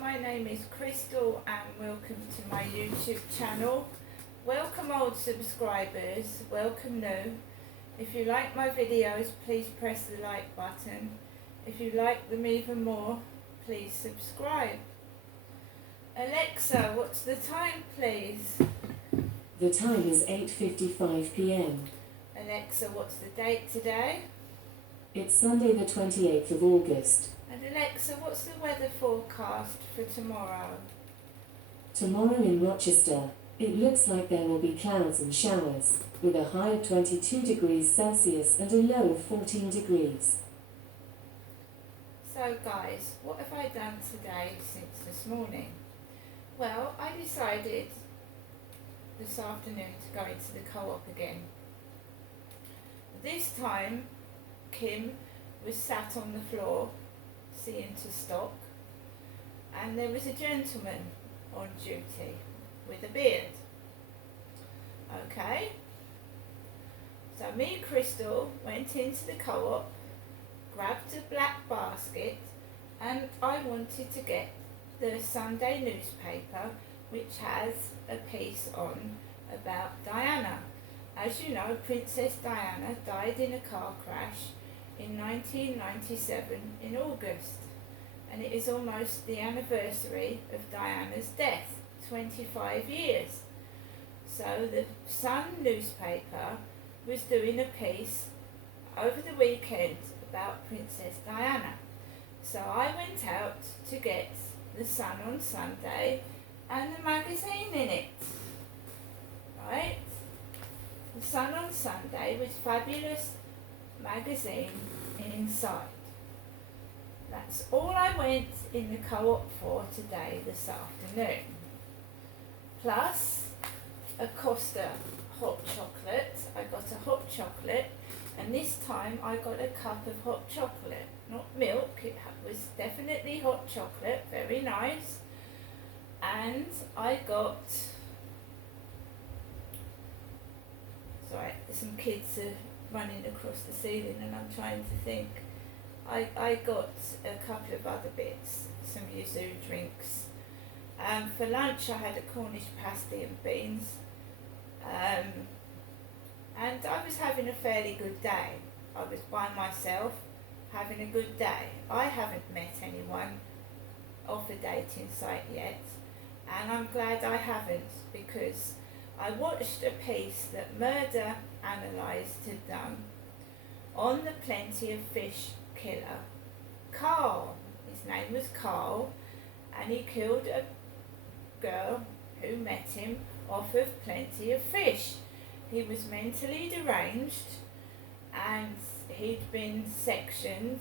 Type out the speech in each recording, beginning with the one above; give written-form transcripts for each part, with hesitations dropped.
my name is Crystal and welcome to my YouTube channel. Welcome old subscribers, welcome new. If you like my videos, please press the like button. If you like them even more, please subscribe. Alexa, what's the time please? The time is 8:55 p.m. Alexa, what's the date today? It's Sunday the 28th of August. And Alexa, what's the weather forecast for tomorrow? Tomorrow in Rochester, it looks like there will be clouds and showers, with a high of 22 degrees Celsius and a low of 14 degrees. So guys, what have I done today since this morning? Well, I decided this afternoon to go into the co-op again. This time, Kim was sat on the floor, seeing to stock, and there was a gentleman on duty with a beard. Okay, so me and Crystal went into the co-op, grabbed a black basket, and I wanted to get the Sunday newspaper, which has a piece on about Diana. As you know, Princess Diana died in a car crash in 1997 in August, and it is almost the anniversary of Diana's death, 25 years. So the Sun newspaper was doing a piece over the weekend about Princess Diana. So I went out to get the Sun on Sunday and the magazine in it. Right? The Sun on Sunday with fabulous magazine inside. That's all I went in the co-op for today, this afternoon. Plus a Costa hot chocolate. I got a hot chocolate, and this time I got a cup of hot chocolate. Not milk, it was definitely hot chocolate, very nice. And I got, sorry, some kids are running across the ceiling and I'm trying to think. I got a couple of other bits, some yuzu drinks. For lunch I had a Cornish pasty and beans. And I was having a fairly good day. I was by myself, having a good day. I haven't met anyone off a dating site yet, and I'm glad I haven't, because I watched a piece that Murder Analysed had done on the Plenty of Fish killer, Carl. His name was Carl, and he killed a girl who met him off of Plenty of Fish. He was mentally deranged, and he'd been sectioned,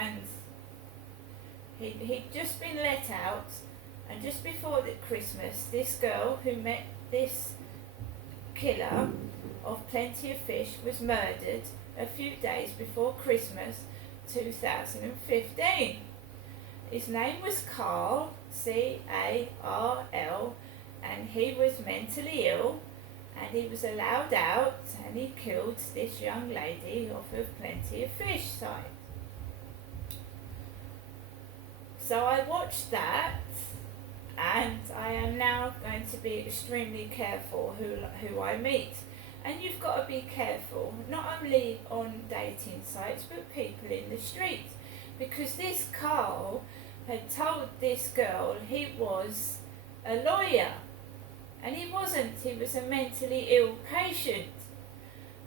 and he'd just been let out, and just before the Christmas, this girl who met this killer of Plenty of Fish was murdered a few days before Christmas 2015. His name was Carl, C-A-R-L, and he was mentally ill, and he was allowed out, and he killed this young lady off of Plenty of Fish site. So I watched that, and I am now going to be extremely careful who I meet. And you've got to be careful, not only on dating sites, but people in the street. Because this Carl had told this girl he was a lawyer. And he wasn't, he was a mentally ill patient.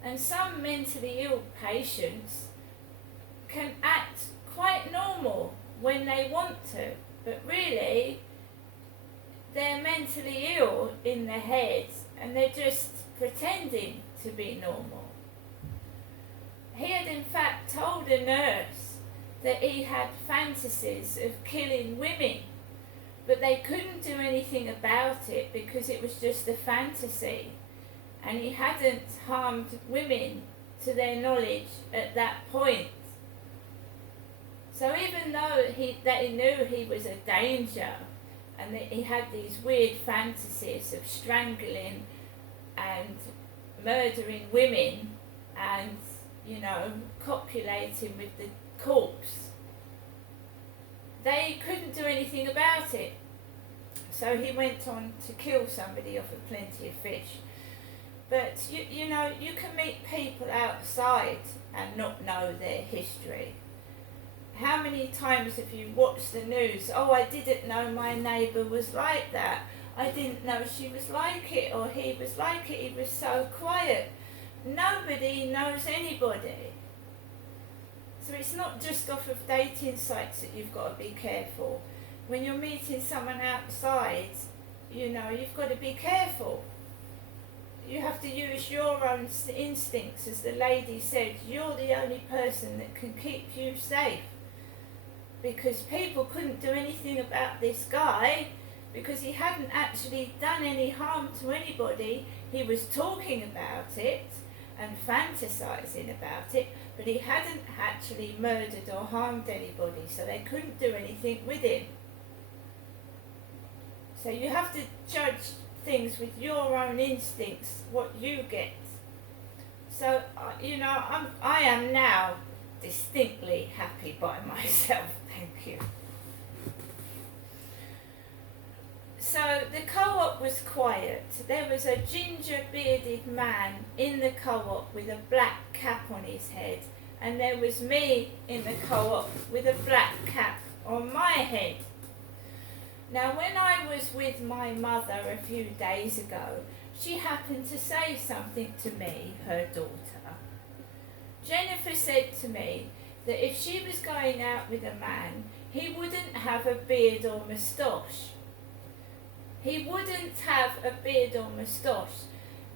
And some mentally ill patients can act quite normal when they want to, but really they're mentally ill in their heads and they're just pretending to be normal. He had in fact told a nurse that he had fantasies of killing women, but they couldn't do anything about it because it was just a fantasy, and he hadn't harmed women to their knowledge at that point. So even though he knew he was a danger, and that he had these weird fantasies of strangling and murdering women and, copulating with the corpse, they couldn't do anything about it. So he went on to kill somebody off of Plenty of Fish. But you know, you can meet people outside and not know their history. How many times have you watched the news? Oh, I didn't know my neighbour was like that. I didn't know she was like it, or he was like it. He was so quiet. Nobody knows anybody. So it's not just off of dating sites that you've got to be careful. When you're meeting someone outside, you know, you've got to be careful. You have to use your own instincts. As the lady said, you're the only person that can keep you safe. Because people couldn't do anything about this guy because he hadn't actually done any harm to anybody. He was talking about it and fantasizing about it, but he hadn't actually murdered or harmed anybody, so they couldn't do anything with him. So you have to judge things with your own instincts, what you get. So, you know, I am now distinctly happy by myself, thank you. So the co-op was quiet. There was a ginger-bearded man in the co-op with a black cap on his head, and there was me in the co-op with a black cap on my head. Now, when I was with my mother a few days ago, she happened to say something to me, her daughter. Jennifer said to me that if she was going out with a man, he wouldn't have a beard or moustache. He wouldn't have a beard or moustache.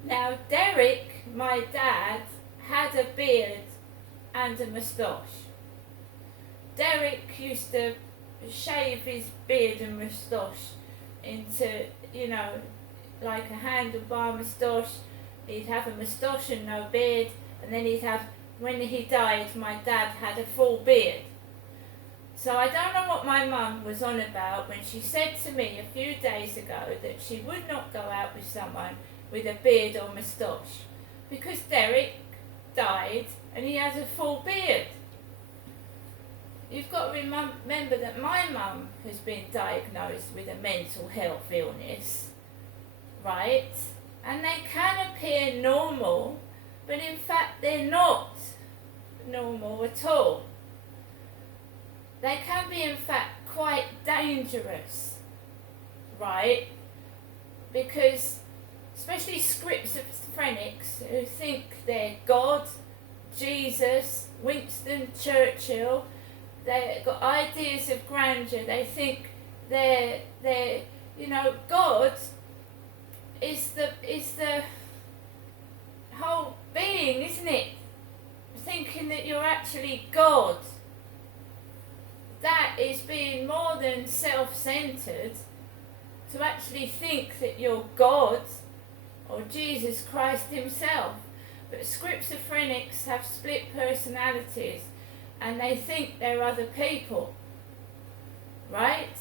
Now, Derek, my dad, had a beard and a moustache. Derek used to shave his beard and moustache into, you know, like a handlebar moustache. He'd have a moustache and no beard, and then he'd have, when he died, my dad had a full beard. So I don't know what my mum was on about when she said to me a few days ago that she would not go out with someone with a beard or moustache, because Derek died and he has a full beard. You've got to remember that my mum has been diagnosed with a mental health illness, right? And they can appear normal, but in fact they're not normal at all. They can be in fact quite dangerous, right? Because especially schizophrenics who think they're God, Jesus, Winston Churchill, they've got ideas of grandeur. They think they're you know, God is the whole being, isn't it? Thinking that you're actually God. That is being more than self-centered, to actually think that you're God or Jesus Christ himself. But schizophrenics have split personalities and they think they're other people, right?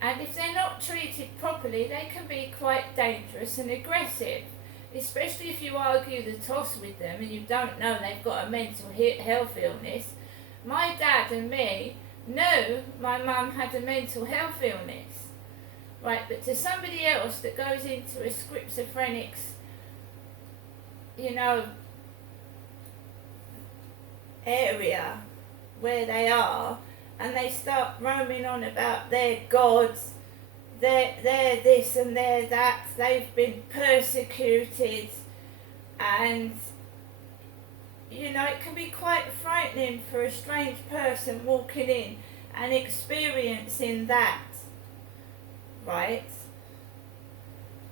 And if they're not treated properly, they can be quite dangerous and aggressive, especially if you argue the toss with them and you don't know they've got a mental health illness. My dad and me knew my mum had a mental health illness, right? But to somebody else that goes into a schizophrenic's, you know, area where they are, and they start roaming on about their gods, they're this and they're that, they've been persecuted, and you know, it can be quite frightening for a strange person walking in and experiencing that, right?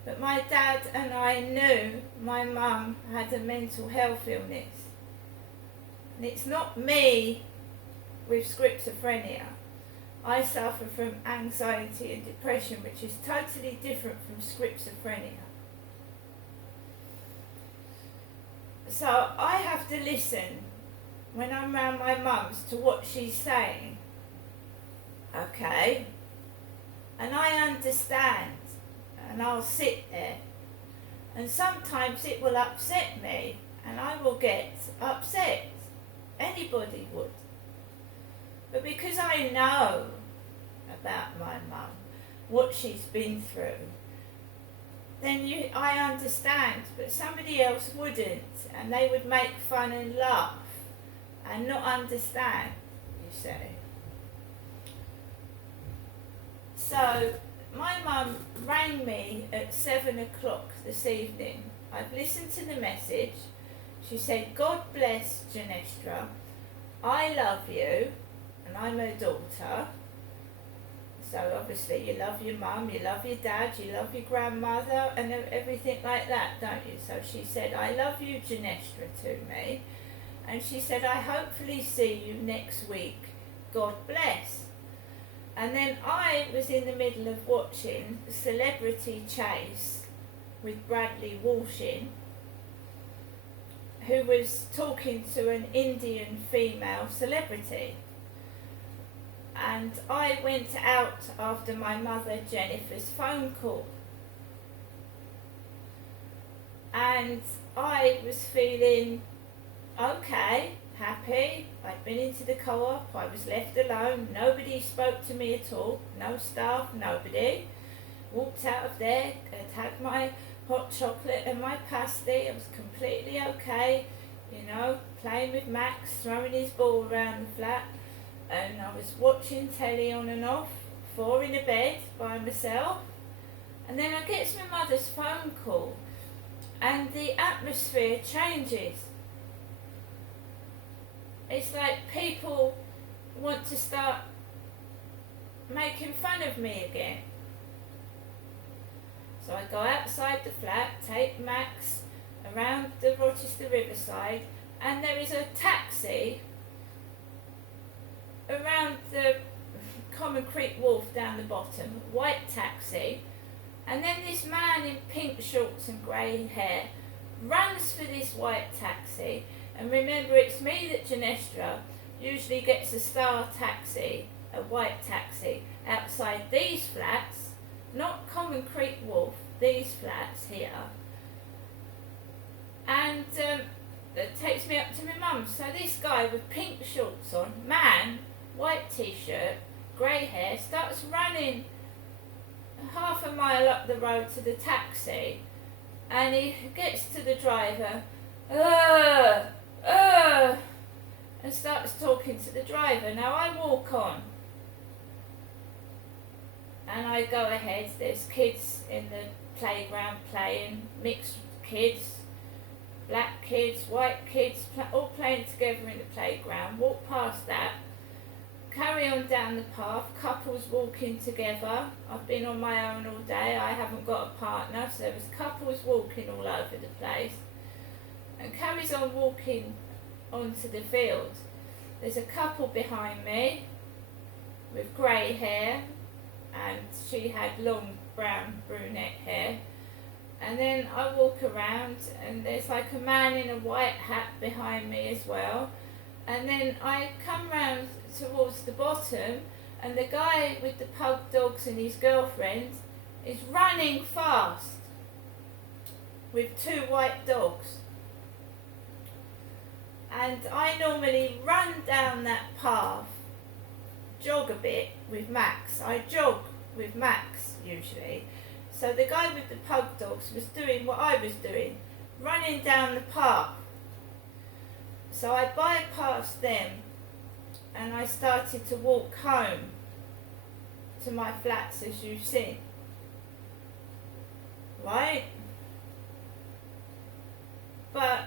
But my dad and I knew my mum had a mental health illness. And it's not me with schizophrenia. I suffer from anxiety and depression, which is totally different from schizophrenia. So I have to listen when I'm around my mum's to what she's saying. Okay? And I understand. And I'll sit there. And sometimes it will upset me. And I will get upset. Anybody would. But because I know what she's been through, then I understand, but somebody else wouldn't, and they would make fun and laugh and not understand, you see. So my mum rang me at 7 o'clock this evening. I've listened to the message. She said, "God bless Genestra. I love you, and I'm her daughter." So obviously you love your mum, you love your dad, you love your grandmother and everything like that, don't you? So she said, "I love you, Genestra," to me. And she said, "I hopefully see you next week. God bless." And then I was in the middle of watching Celebrity Chase with Bradley Walshin, who was talking to an Indian female celebrity. And I went out after my mother Jennifer's phone call. And I was feeling okay, happy. I'd been into the co-op, I was left alone, nobody spoke to me at all, no staff, nobody. Walked out of there, had my hot chocolate and my pasty, I was completely okay, playing with Max, throwing his ball around the flat. And I was watching telly on and off, 4 in a bed by myself. And then I get my mother's phone call and the atmosphere changes. It's like people want to start making fun of me again. So I go outside the flat, take Max around the Rochester Riverside, and there is a taxi around the Common Creek Wharf down the bottom, white taxi, and then this man in pink shorts and grey hair runs for this white taxi. And remember, it's me that Genestra usually gets a Star taxi, a white taxi, outside these flats, not Common Creek Wharf, these flats here. And it takes me up to my mum. So this guy with pink shorts on, man, white t-shirt, grey hair, starts running half a mile up the road to the taxi, and he gets to the driver, and starts talking to the driver. Now I walk on, and I go ahead. There's kids in the playground playing, mixed kids, black kids, white kids, all playing together in the playground. Walk past that, carry on down the path, couples walking together. I've been on my own all day, I haven't got a partner, so there was couples walking all over the place. And carries on walking onto the field. There's a couple behind me with grey hair, and she had long brown brunette hair. And then I walk around and there's like a man in a white hat behind me as well. And then I come round towards the bottom, and the guy with the pug dogs and his girlfriend is running fast with 2 white dogs. And I normally run down that path, jog a bit with Max. I jog with Max usually. So the guy with the pug dogs was doing what I was doing, running down the path. So I bypassed them and I started to walk home to my flats, as you've seen. Right? But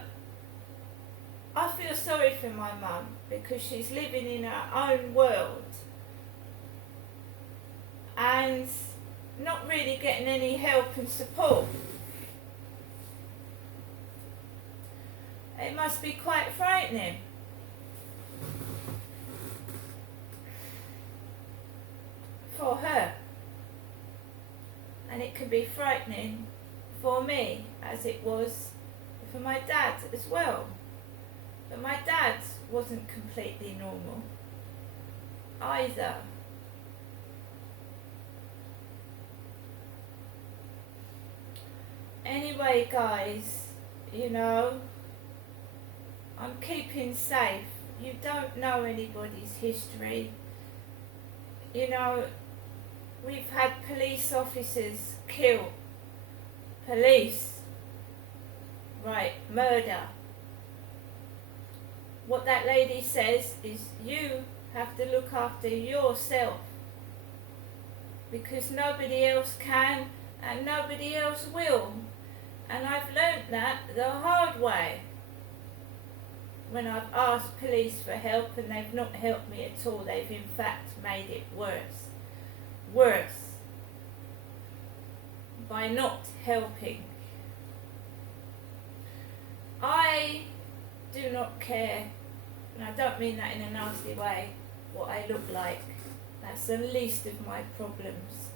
I feel sorry for my mum because she's living in her own world and not really getting any help and support. It must be quite frightening. For her. And it can be frightening for me, as it was for my dad as well. But my dad wasn't completely normal either. Anyway, guys, I'm keeping safe. You don't know anybody's history. We've had police officers kill. Police. Right, murder. What that lady says is you have to look after yourself, because nobody else can and nobody else will. And I've learnt that the hard way when I've asked police for help and they've not helped me at all. They've in fact made it worse. Worse. By not helping. I do not care, and I don't mean that in a nasty way, what I look like. That's the least of my problems.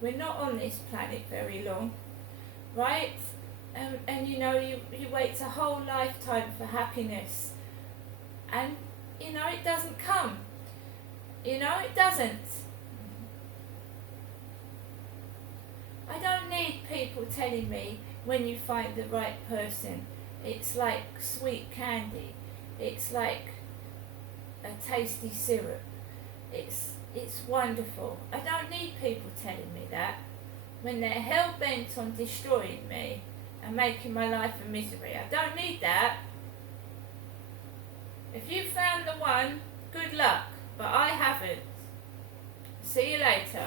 We're not on this planet very long, right? And you know, you wait a whole lifetime for happiness, and you know, it doesn't come. You know, it doesn't. I don't need people telling me when you find the right person. It's like sweet candy. It's like a tasty syrup. It's wonderful. I don't need people telling me that when they're hell-bent on destroying me and making my life a misery. I don't need that. If you found the one, good luck, but I haven't. See you later.